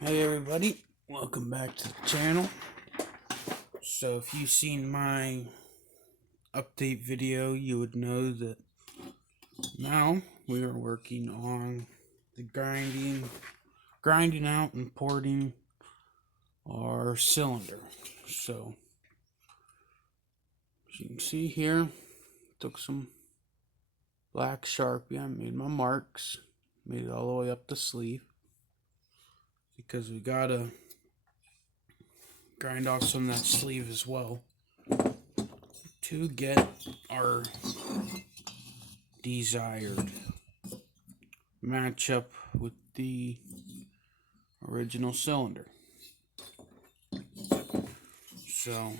Hey everybody, welcome back to the channel. So if you've seen my update video, you would know that now we are working on the grinding out and porting our cylinder. So as you can see here, took some black Sharpie, I made my marks, made it all the way up the sleeve because we gotta grind off some of that sleeve as well to get our desired matchup with the original cylinder. So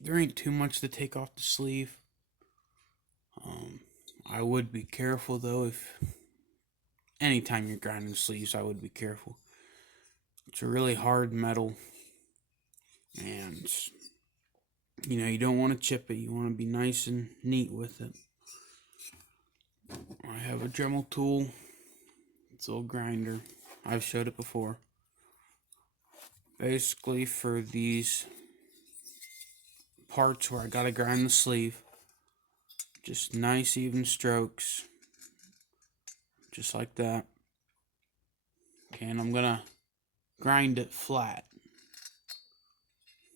there ain't too much to take off the sleeve. I would be careful though. If anytime you're grinding sleeves, I would be careful. It's a really hard metal, and you don't want to chip it. You want to be nice and neat with it. I have a Dremel tool. It's a little grinder. I've showed it before. Basically, for these parts where I gotta grind the sleeve, just nice even strokes, just like that. Okay, and I'm gonna grind it flat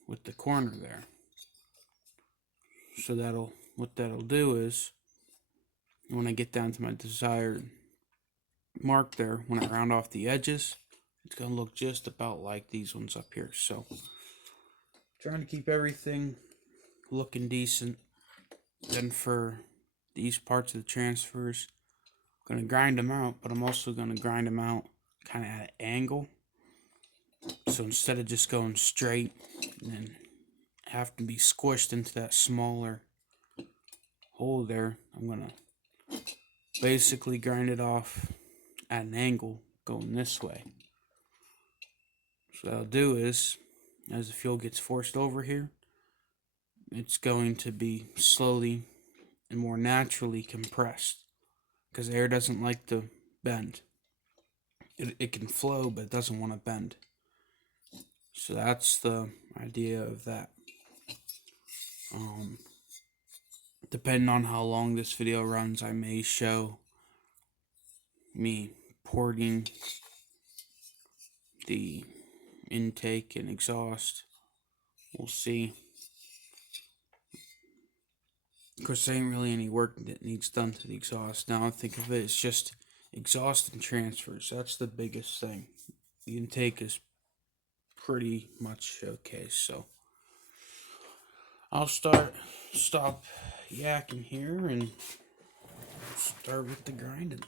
with the corner there. So what that'll do is, when I get down to my desired mark there, when I round off the edges, it's gonna look just about like these ones up here. So trying to keep everything looking decent. Then for these parts of the transfers, I'm gonna grind them out, but I'm also gonna grind them out kind of at an angle. So instead of just going straight and then have to be squished into that smaller hole there, I'm gonna basically grind it off at an angle going this way. So what I'll do is, as the fuel gets forced over here, it's going to be slowly and more naturally compressed, because air doesn't like to bend. It can flow, but it doesn't want to bend. So that's the idea of that. Depending on how long this video runs, I may show me porting the intake and exhaust. We'll see. Of course, there ain't really any work that needs done to the exhaust. Now I think of it as just exhaust and transfers. That's the biggest thing. The intake is pretty much okay. So I'll stop yakking here and start with the grinding.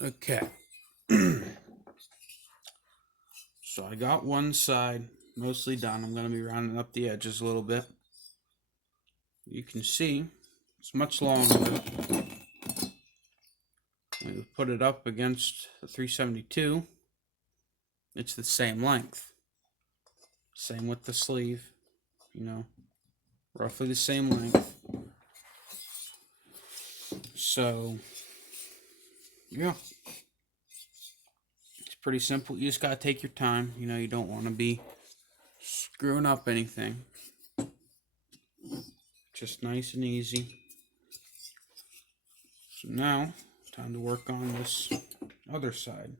Okay. So I got one side mostly done. I'm going to be rounding up the edges a little bit. You can see it's much longer. When you put it up against the 372, it's the same length. Same with the sleeve, roughly the same length. So, yeah. It's pretty simple. You just got to take your time. You don't want to be screwing up anything. Just nice and easy. So now, time to work on this other side.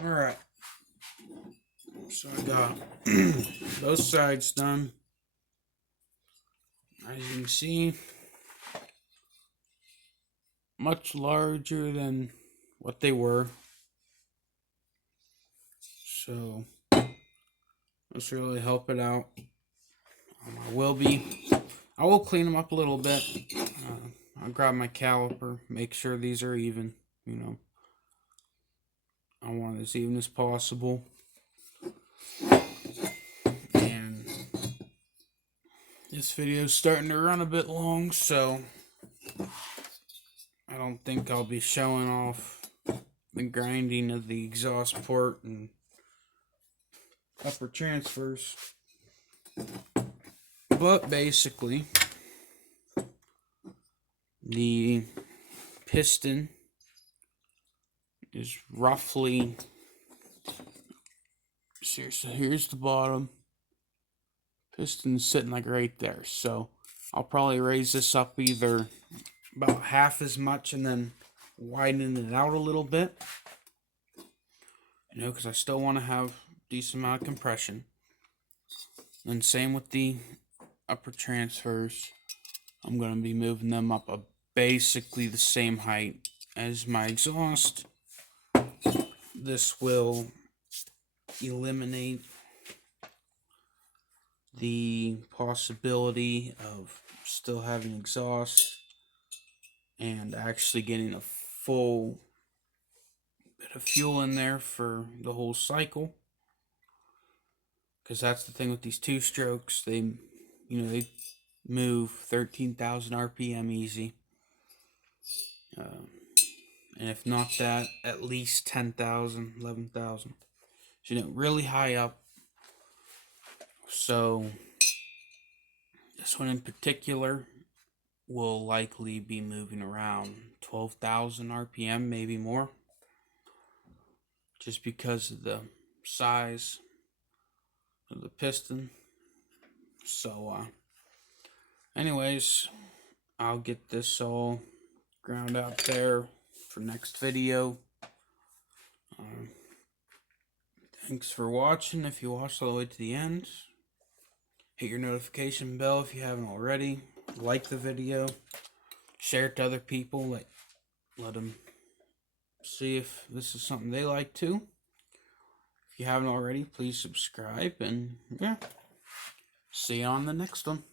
Alright, so I got both sides done. As you can see, much larger than what they were. So, let's really help it out. I will clean them up a little bit. I'll grab my caliper, make sure these are even, I want it as even as possible. And this video is starting to run a bit long, so I don't think I'll be showing off the grinding of the exhaust port and upper transfers. But basically, the piston is roughly, seriously, here's the bottom. Piston's sitting like right there. So I'll probably raise this up either about half as much and then widen it out a little bit. Because I still want to have a decent amount of compression. And same with the upper transfers. I'm going to be moving them up basically the same height as my exhaust. This will eliminate the possibility of still having exhaust and actually getting a full bit of fuel in there for the whole cycle. Because that's the thing with these two strokes, they move 13,000 RPM easy. And if not that, at least 10,000, 11,000. So, really high up. So this one in particular will likely be moving around 12,000 RPM, maybe more. Just because of the size of the piston. So, anyways, I'll get this all ground out there for next video. Thanks for watching. If you watched all the way to the end, hit your notification bell if you haven't already. Like the video, share it to other people. Let them see if this is something they like too. If you haven't already, please subscribe, and yeah, see you on the next one.